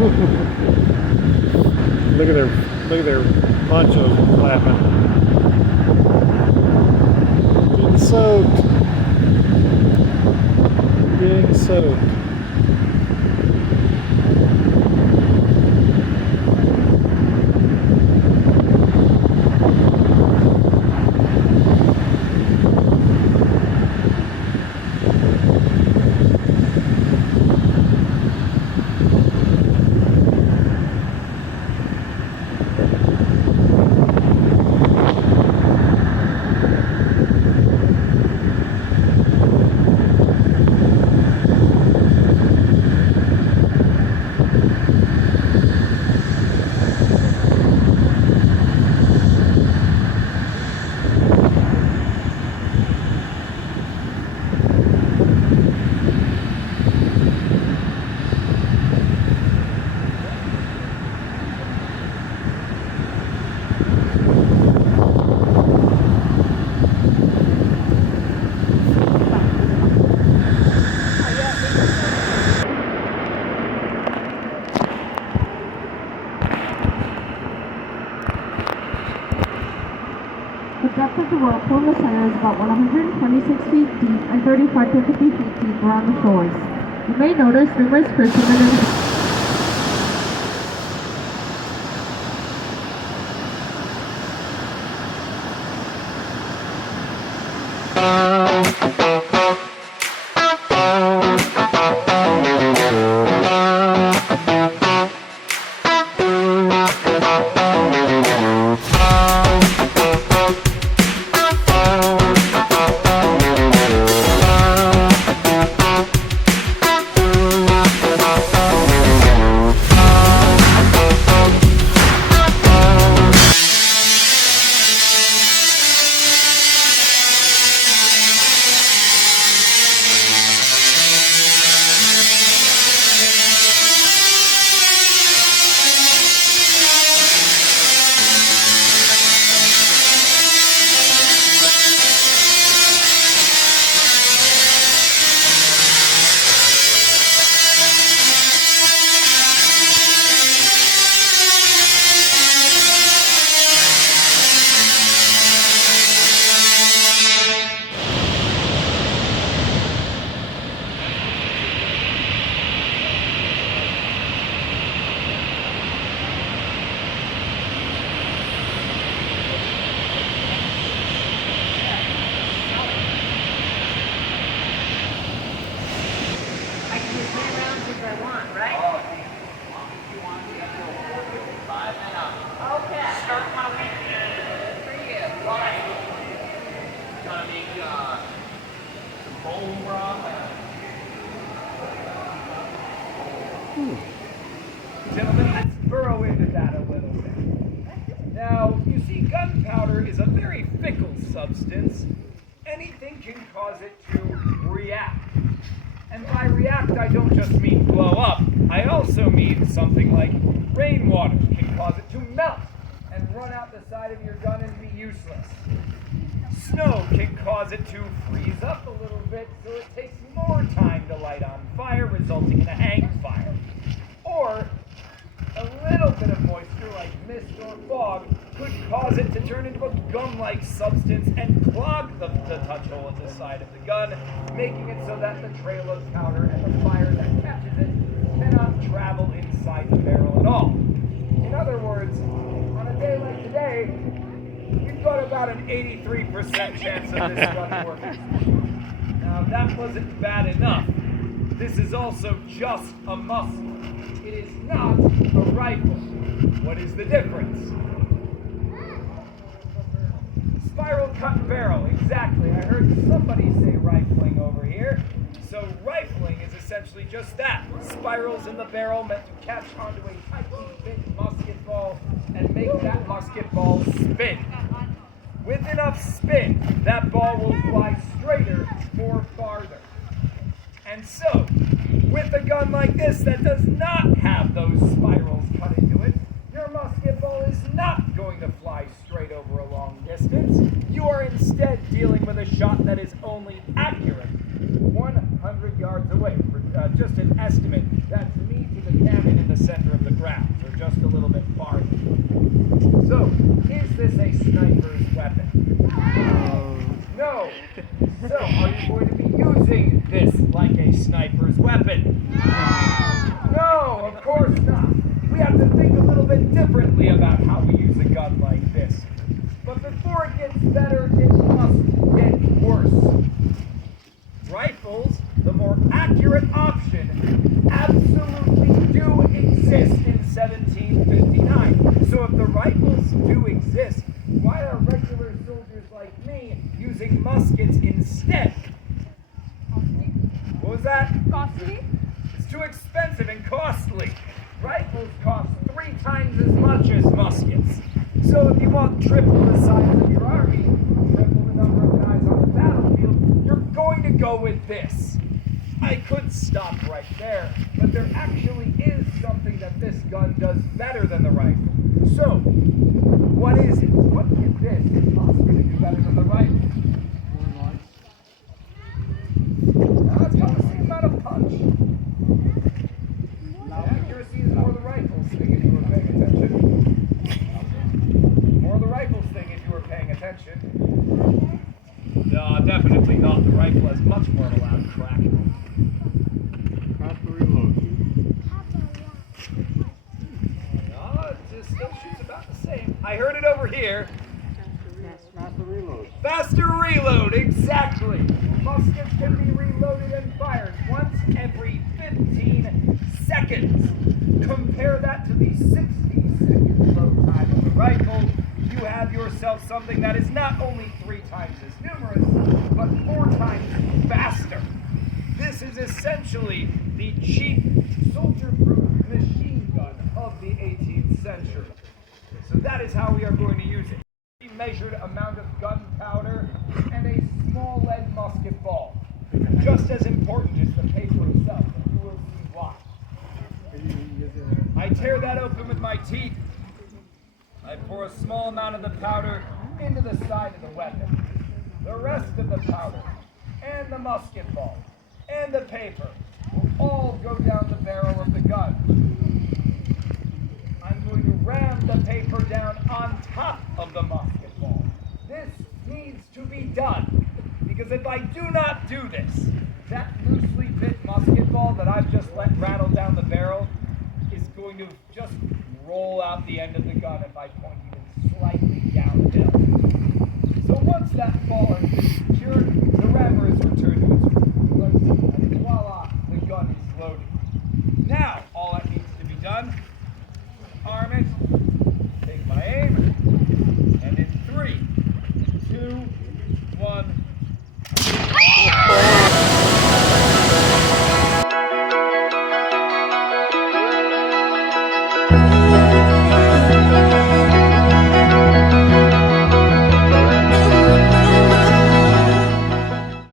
Look at their ponchos flapping. Getting soaked. Getting soaked. The depth of the whirlpool in the center is about 126 feet deep and 35 to 50 feet deep around the shores. You may notice numerous fishermen and Gentlemen, let's burrow into that a little bit. Now, you see, gunpowder is a very fickle substance. Anything can cause it to react. And by react, I don't just mean blow up. I also mean something like rainwater can cause it to melt and run out the side of your gun and be useless. Snow can cause it to freeze up a little bit, so it takes more time to light on fire, resulting in a hang fire. Or a little bit of moisture, like mist or fog, could cause it to turn into a gum-like substance and clog the touch hole at the side of the gun, making it so that the trail of powder and the fire that catches it cannot travel inside the barrel at all. In other words, on a day like today, you've got about an 83% chance of this gun working. Now, if that wasn't bad enough, this is also just a muscle. It is not a rifle. What is the difference? Spiral cut barrel, exactly. I heard somebody say rifling over here. So rifling is essentially just that. Spirals in the barrel meant to catch onto a tightly fit musket ball and make that musket ball spin. With enough spin, that ball will fly straighter or farther. And so, with a gun like this that does not have those spirals cut into it, your musket ball is not going to fly straight over a long distance. You are instead dealing with a shot that is only accurate 100 yards away. For just an estimate, that's me to the cannon in the center of the ground, or just a little bit farther. So, is this a sniper's weapon? No. So, are you going to be using this like a sniper's weapon? No, of course not. We have to think a little bit differently about how we use a gun like this. But before it gets better, it must get worse. Rifles, the more accurate option, absolutely do exist in 1759. So if the rifles do exist, why are regular soldiers like me using muskets instead? What was that? Costly? It's too expensive and costly. Rifles cost 3 times as much as muskets. So if you want triple the size of your army, triple the number of guys on the battlefield, you're going to go with this. I could stop right there, but there actually is something that this gun does better than the rifle. So, what is it? What can this possibly do better than the rifle? Now, it's got the same amount of punch. Accuracy is more the rifle's thing if you were paying attention. More the rifle's thing if you were paying attention. No, definitely not. The rifle has much more of a loud crack. Faster reload. No, it still shoots about the same. I heard it over here. Faster reload. Faster reload, exactly. Muskets can be reloaded and fired once every 15 seconds. Compare that to the 60-second load time of the rifle. You have yourself something that is not only 3 times as numerous, but 4 times faster. This is essentially the cheap soldier-proof machine gun of the 18th century. So that is how we are going to use it. A measured amount of gunpowder and a small lead musket ball. Just as important is the paper itself, and you will see why. I tear that open with my teeth. I pour a small amount of the powder into the side of the weapon. The rest of the powder, and the musket ball, and the paper will all go down the barrel of the gun. I'm going to ram the paper down on top of the musket ball. This needs to be done, because if I do not do this, that loosely bit musket ball that I've just let rattle down the barrel is going to just roll out the end of the gun if I point even slightly downhill. So once that ball has been secured, the rammer is